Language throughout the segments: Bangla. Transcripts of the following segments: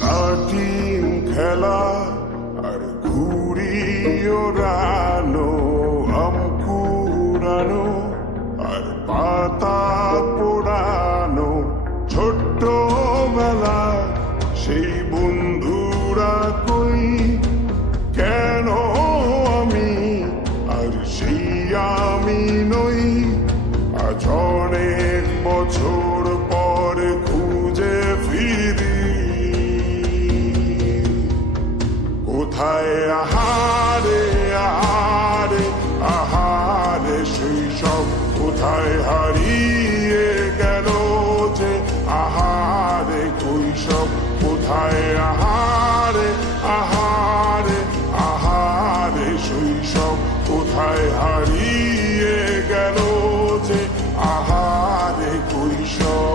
লাঠিম খেলা আর ঘুড়ি ওড়ানো, আম কুড়ানো আর পাতা পোড়ানো, ছোট্টবেলা সেই বন্ধুরা কই, কেন আমি আর সেই আমি নই। আজ অনেক বছর পরে খুঁজে ফিরি, কোথায় আহারে আহারে আহারে শৈশব, কোথায় হারিয়ে গেল যে আহারে কৈশব, কোথায় আহারে আহারে আহারে শৈশব, কোথায় হারিয়ে গেল যে আহারে কৈশব।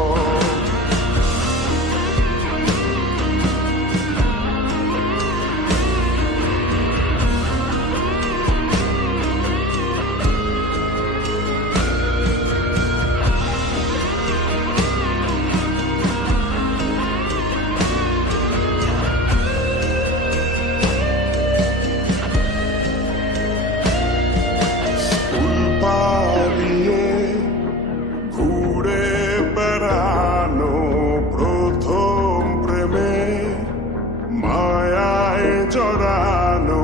জড়ানো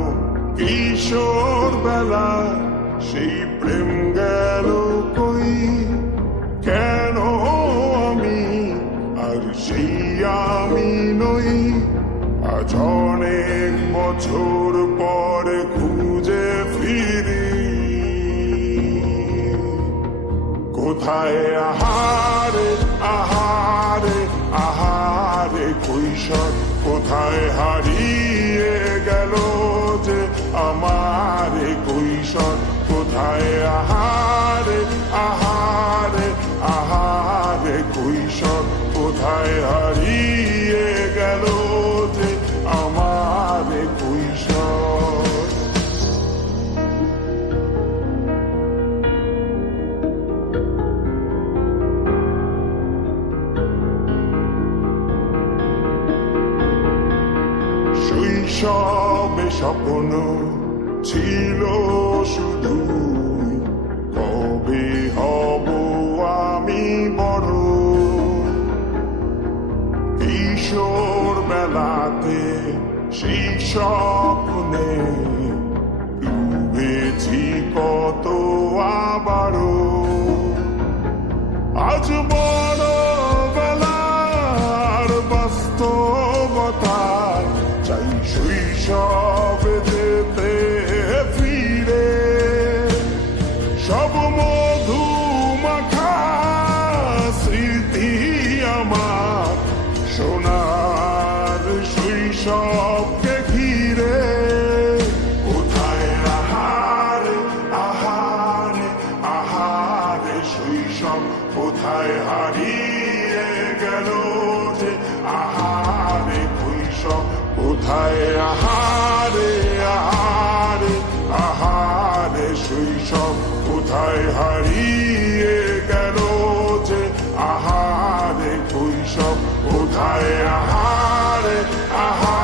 কিশোর বেলা সেই প্রেম গেল কই, কেন আমি আর সেই আমি নই। আজ অনেক বছর পরে খুঁজে ফিরি, কোথায় আহারে আহারে আহারে কৈশোর, কোথায় হারিয়ে গেল যে আমার কৈশোর, কোথায় আহারে আহারে আহারে কৈশোর, কোথায় হারিয়ে গেল যে আমার কৈশোর। শৈশবে স্বপ্ন ছিল শুধু, কবে হব আমি বড়। কিশোর বেলাতে সেই স্বপ্নে ডুবেছি কত আবারও, আজ বড় বেলার বাস্তবতায় চাই শৈশবে যেতে ফিরে। সব মধু মাখা স্মৃতি আমার সোনার শৈশবকে ঘিরে, কোথায় আহারে আহারে আহারে শৈশব, কোথায় হারিয়ে গেল যে আহারে কৈশব, কোথায় আহারে আহারে আহারে শৈশব, কোথায় হারিয়ে গেল যে আহারে কৈশব, কোথায় আহারে আহারে